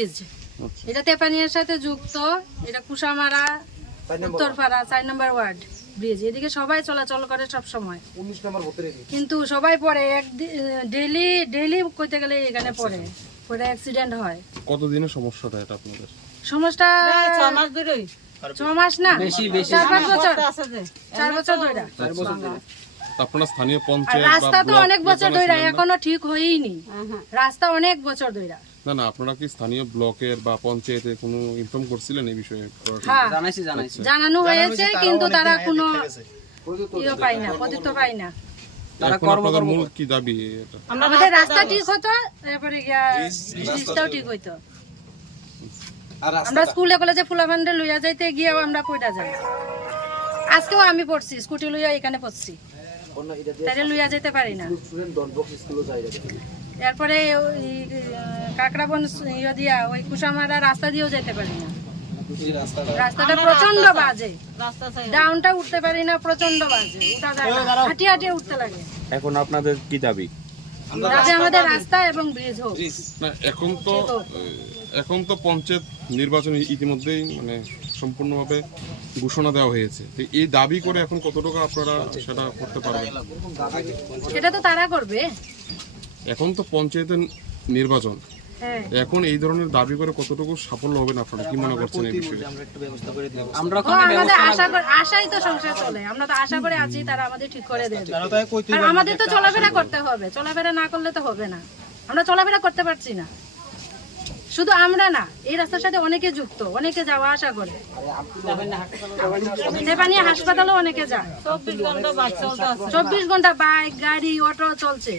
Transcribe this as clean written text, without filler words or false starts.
Bridge, এটা তেপানিয়ার সাথে যুক্ত। এটা কুসামারা উত্তরপাড়া 4 নম্বর ওয়ার্ড ব্রিজ। এদিকে সবাই চলাচল করে সব সময়, কিন্তু সবাই পড়ে ডেইলি কইতে গেলে এখানে পড়ে অ্যাক্সিডেন্ট হয়। কতদিনের সমস্যাটা এটা আপনাদের? সমস্যা 6 মাস না, 4-5 বছর, 4 বছর ধরে। আপনারা স্থানীয় পঞ্চায়েত রাস্তা তো অনেক বছর ধরে এখনো ঠিক হয়নি, রাস্তা অনেক বছর ধরে। না, আপনারা কি স্থানীয় ব্লকের বা পঞ্চায়েতে কোনো ইনফর্ম করছিলেন এই বিষয়ে? হ্যাঁ, জানানো হয়েছে, কিন্তু তারা কোনো ইয়ে পায় না, পদত্ব পায় না। আপনাদের মূল কি দাবি? আমাদের রাস্তা ঠিক হতো, তারপরে ব্রিজটাও ঠিক হইতো। আমরা স্কুলে কলেজে ফুলাভান্ডে লইয়া যাইতে গিয়েও আমরা পড়া যাই। আজকেও আমি পড়ছি, স্কুটি লইয়া এখানে পড়ছি, তাইলে লইয়া যেতে পারি না। এরপরে কাকড়াবন ইয়ে দিয়া ওই কুসামারা রাস্তা দিয়েও যেতে পারি না, রাস্তাটা প্রচন্ড বাজে, ডাউনটা উঠতে পারি না, প্রচন্ড বাজে, উঠা যায় না, হাঁটিয়ে হাঁটিয়ে উঠতে লাগে। এখন আপনাদের কি দাবি? যাতে আমাদের রাস্তা এবং ব্রিজ হোক। না, এখন তো পঞ্চায়েত নির্বাচন ইতিমধ্যেই মানে সম্পূর্ণভাবে ঘোষণা দেওয়া হয়েছে। এই দাবি করে এখন কতটুকু আপনারা সেটা করতে পারবেন? সেটা তো তারা করবে। এখন তো পঞ্চায়েতের নির্বাচন, এখন এই ধরনের দাবি করে কতটুকু সাফল্য হবেন আপনারা কি মনে করছেন এই বিষয়ে? আমাদের আশাই তো সংসার চলে, আমরা তো আশা করে আছি তারা আমাদের ঠিক করে দেবে। আর আমাদের তো চলাফেরা করতে হবে, চলাফেরা না করলে তো হবে না। আমরা চলাফেরা করতে পারছি না, শুধু আমরা না, এই রাস্তার সাথে অনেকে যুক্ত, অনেকে যাওয়া আসা করে। তেপানিয়া হাসপাতালেও অনেকে যায়, 24 ঘন্টা বাইক গাড়ি অটো চলছে।